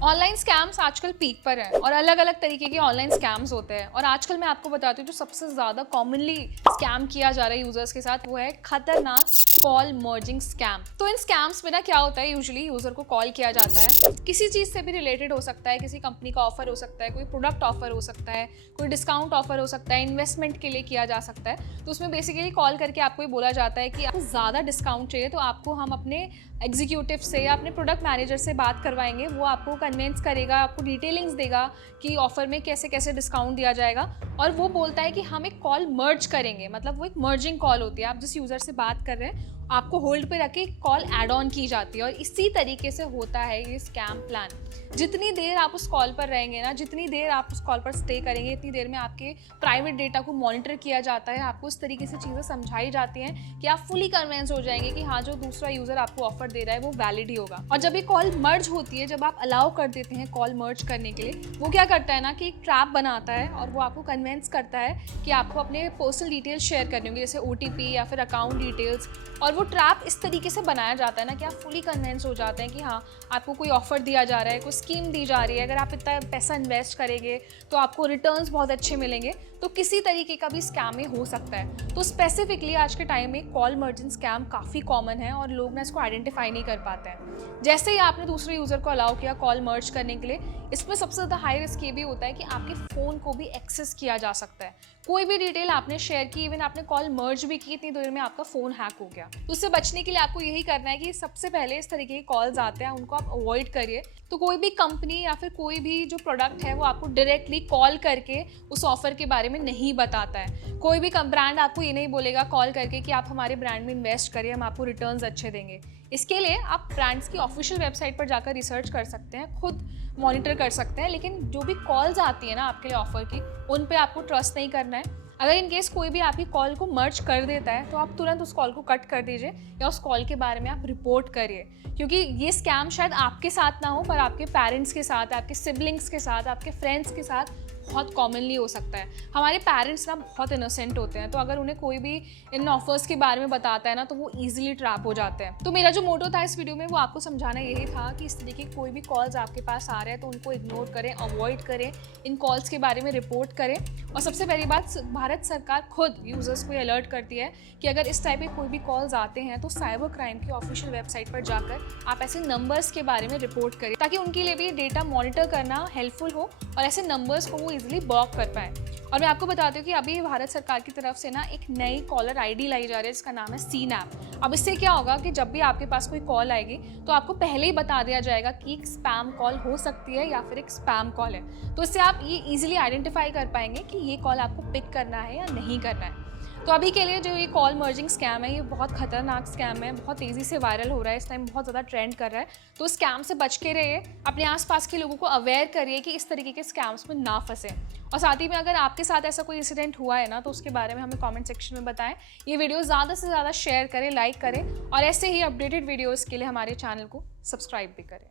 Online scams आजकल peak पर हैं और अलग अलग तरीके के ऑनलाइन स्कैम्स होते हैं। और आजकल मैं आपको बताती हूँ जो सबसे ज़्यादा कॉमनली स्कैम किया जा रहा है यूजर्स के साथ, वो है खतरनाक कॉल मर्जिंग स्कैम। तो इन स्कैम्स में ना क्या होता है, यूजुअली यूजर को कॉल किया जाता है, किसी चीज़ से भी रिलेटेड हो सकता है, किसी कंपनी का ऑफर हो सकता है, कोई प्रोडक्ट ऑफर हो सकता है, कोई डिस्काउंट ऑफर हो सकता है, इन्वेस्टमेंट के लिए किया जा सकता है। तो उसमें बेसिकली कॉल करके आपको ये बोला जाता है कि आपको ज़्यादा डिस्काउंट चाहिए तो आपको हम अपने एग्जीक्यूटिव से या अपने प्रोडक्ट मैनेजर से बात करवाएंगे, वो आपको कन्विंस करेगा, आपको डिटेलिंग्स देगा कि ऑफर में कैसे कैसे डिस्काउंट दिया जाएगा। और वो बोलता है कि हम एक कॉल मर्ज करेंगे, मतलब वो एक मर्जिंग कॉल होती है। आप जिस यूज़र से बात कर रहे हैं आपको होल्ड पे रख के कॉल ऐड ऑन की जाती है। और इसी तरीके से होता है ये स्कैम प्लान। जितनी देर आप उस कॉल पर रहेंगे ना, जितनी देर आप उस कॉल पर स्टे करेंगे, इतनी देर में आपके प्राइवेट डेटा को मॉनिटर किया जाता है। आपको उस तरीके से चीज़ें समझाई जाती हैं कि आप फुली कन्विंस हो जाएंगे कि हाँ, जो दूसरा यूज़र आपको ऑफर दे रहा है वो वैलिड ही होगा। और जब ये कॉल मर्ज होती है, जब आप अलाउ कर देते हैं कॉल मर्ज करने के लिए, वो क्या करता है ना कि एक ट्रैप बनाता है और वो आपको कन्विंस करता है कि आपको अपने पर्सनल डिटेल्स शेयर करने होंगे, जैसे OTP या फिर अकाउंट डिटेल्स। और वो ट्रैप इस तरीके से बनाया जाता है ना कि आप फुली कन्विंस हो जाते हैं कि हाँ, आपको कोई ऑफर दिया जा रहा है, कोई स्कीम दी जा रही है, अगर आप इतना पैसा इन्वेस्ट करेंगे तो आपको रिटर्न्स बहुत अच्छे मिलेंगे। तो किसी तरीके का भी स्कैम में हो सकता है। तो स्पेसिफिकली आज के टाइम में कॉल मर्जिंग स्कैम काफ़ी कॉमन है और लोग ना इसको आइडेंटिफाई नहीं कर पाते हैं। जैसे ही आपने दूसरे यूज़र को अलाउ किया कॉल मर्ज करने के लिए, इसमें सबसे ज़्यादा हाई रिस्क ये भी होता है कि आपके फ़ोन को भी एक्सेस किया जा सकता है। कोई भी डिटेल आपने शेयर की, इवन आपने कॉल मर्ज भी की, इतनी देर में आपका फ़ोन हैक हो गया। तो उससे बचने के लिए आपको यही करना है कि सबसे पहले इस तरीके के कॉल्स आते हैं उनको आप अवॉइड करिए। तो कोई भी कंपनी या फिर कोई भी जो प्रोडक्ट है वो आपको डायरेक्टली कॉल करके उस ऑफर के बारे में नहीं बताता है। कोई भी ब्रांड आपको ये नहीं बोलेगा कॉल करके कि आप हमारे ब्रांड में इन्वेस्ट करिए, हम आपको रिटर्न्स अच्छे देंगे। इसके लिए आप ब्रांड्स की ऑफिशियल वेबसाइट पर जाकर रिसर्च कर सकते हैं, खुद मॉनिटर कर सकते हैं। लेकिन जो भी कॉल्स आती है ना आपके लिए ऑफर की, उन पे आपको ट्रस्ट नहीं करना है। अगर इन केस कोई भी आपकी कॉल को मर्ज कर देता है तो आप तुरंत उस कॉल को कट कर दीजिए या उस कॉल के बारे में आप रिपोर्ट करिए। क्योंकि ये स्कैम शायद आपके साथ ना हो, पर आपके पेरेंट्स के साथ, आपके सिबलिंग्स के साथ, आपके फ्रेंड्स के साथ बहुत कॉमनली हो सकता है। हमारे पेरेंट्स ना बहुत इनोसेंट होते हैं, तो अगर उन्हें कोई भी इन ऑफर्स के बारे में बताता है ना तो वो ईजिली ट्रैप हो जाते हैं। तो मेरा जो मोटो था इस वीडियो में वो आपको समझाना यही था कि इस तरीके की कोई भी कॉल्स आपके पास आ रहे हैं तो उनको इग्नोर करें, अवॉइड करें, इन कॉल्स के बारे में रिपोर्ट करें। और सबसे पहली बात, भारत सरकार खुद यूजर्स को अलर्ट करती है कि अगर इस टाइप के कोई भी कॉल्स आते हैं तो साइबर क्राइम की ऑफिशियल वेबसाइट पर जाकर आप ऐसे नंबर्स के बारे में रिपोर्ट करें, ताकि उनके लिए भी डेटा मॉनिटर करना हेल्पफुल हो और ऐसे नंबर्स को वो इजीली ब्लॉक कर पाए। और मैं आपको बताती हूँ कि अभी भारत सरकार की तरफ से ना एक नई कॉलर ID लाई जा रही है जिसका नाम है CNAP। अब इससे क्या होगा कि जब भी आपके पास कोई कॉल आएगी तो आपको पहले ही बता दिया जाएगा कि एक स्पैम कॉल हो सकती है या फिर एक स्पैम कॉल है। तो इससे आप ये इजीली आइडेंटिफाई कर पाएंगे कि ये कॉल आपको पिक करना है या नहीं करना है। तो अभी के लिए जो ये कॉल मर्जिंग स्कैम है, ये बहुत खतरनाक स्कैम है, बहुत तेज़ी से वायरल हो रहा है, इस टाइम बहुत ज़्यादा ट्रेंड कर रहा है। तो स्कैम से बच के रहिए, अपने आसपास के लोगों को अवेयर करिए कि इस तरीके के स्कैम्स में ना फंसे। और साथ ही में अगर आपके साथ ऐसा कोई इंसिडेंट हुआ है ना तो उसके बारे में हमें कमेंट सेक्शन में बताएं। ये वीडियो ज़्यादा से ज़्यादा शेयर करें, लाइक करें और ऐसे ही अपडेटेड वीडियोज़ के लिए हमारे चैनल को सब्सक्राइब भी करें।